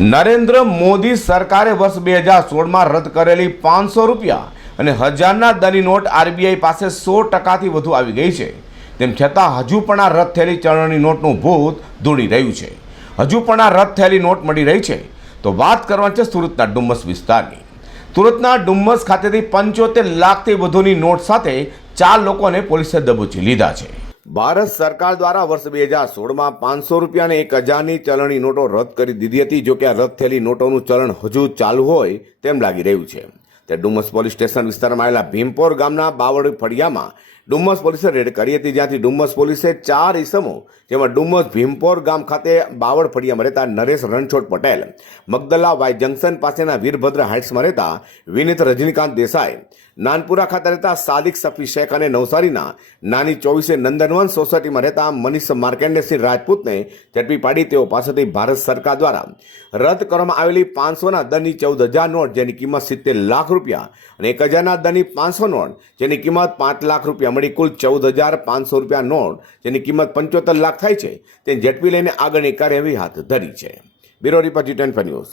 નરેન્દ્ર મોદી સરકારે વર્ષ બે હજાર સોળમાં રદ કરેલી પાંચસો રૂપિયા અને હજારના દરની નોટ આરબીઆઈ પાસે સો ટકાથી વધુ આવી ગઈ છે. તેમ છતાં હજુ પણ આ રદ થયેલી ચલણની નોટનું ભૂત દોડી રહ્યું છે. હજુ પણ આ રદ થયેલી નોટ મળી રહી છે. તો વાત કરવાની છે સુરતના ડુમ્મસ વિસ્તારની. સુરતના ડુમ્મસ ખાતેથી પંચોતેર લાખથી વધુની નોટ સાથે ચાર લોકોને પોલીસે દબોચી લીધા છે. ભારત સરકાર દ્વારા વર્ષ બે હજાર સોળમાં પાંચસો રૂપિયા અને એક હજારની ચલણની નોટો રદ કરી દીધી હતી. જોકે આ રદ થયેલી નોટોનું ચલણ હજુ ચાલુ હોય તેમ લાગી રહ્યું છે. તે ડુમસ પોલીસ સ્ટેશન વિસ્તારમાં આવેલા ભીમપોર ગામના બાવળ ફળિયામાં ડુમ્મસ પોલીસે રેડ કરી હતી. જ્યાંથી ડુમ્મસ પોલીસે ચાર ઇસમો જેમાં ડુમ્મસ ભીમપોર ગામ ખાતે બાવળ ફળિયામાં રહેતા નરેશ રણછોડ પટેલ, મગદલા વાય જંકશન પાસેના વીરભદ્ર હાઇટ્સમાં રહેતા વિનીત રજનીકાંત દેસાઈ, નાનપુરા ખાતે રહેતા સાદિક સફી શેખ અને નવસારીના નાની ચોવીસે નંદનવન સોસાયટીમાં રહેતા મનીષ માર્કેન્ડેસિંહ રાજપૂતને ઝડપી પાડી તેઓ પાસેથી ભારત સરકાર દ્વારા રદ કરવામાં આવેલી પાંચસોના દરની ચૌદ હજાર નોટ જેની કિંમત સિત્તેર લાખ રૂપિયા અને એક હજારના દરની પાંચસો નોટ જેની કિંમત પાંચ લાખ રૂપિયા મળી કુલ ચૌદ હજાર પાંચસો રૂપિયા નોટ, જેની કિંમત પંચોતેર લાખ થાય છે. તે ઝડપી લઈને આગળની કાર્યવાહી હાથ ધરી છે. Bureau report G ten news.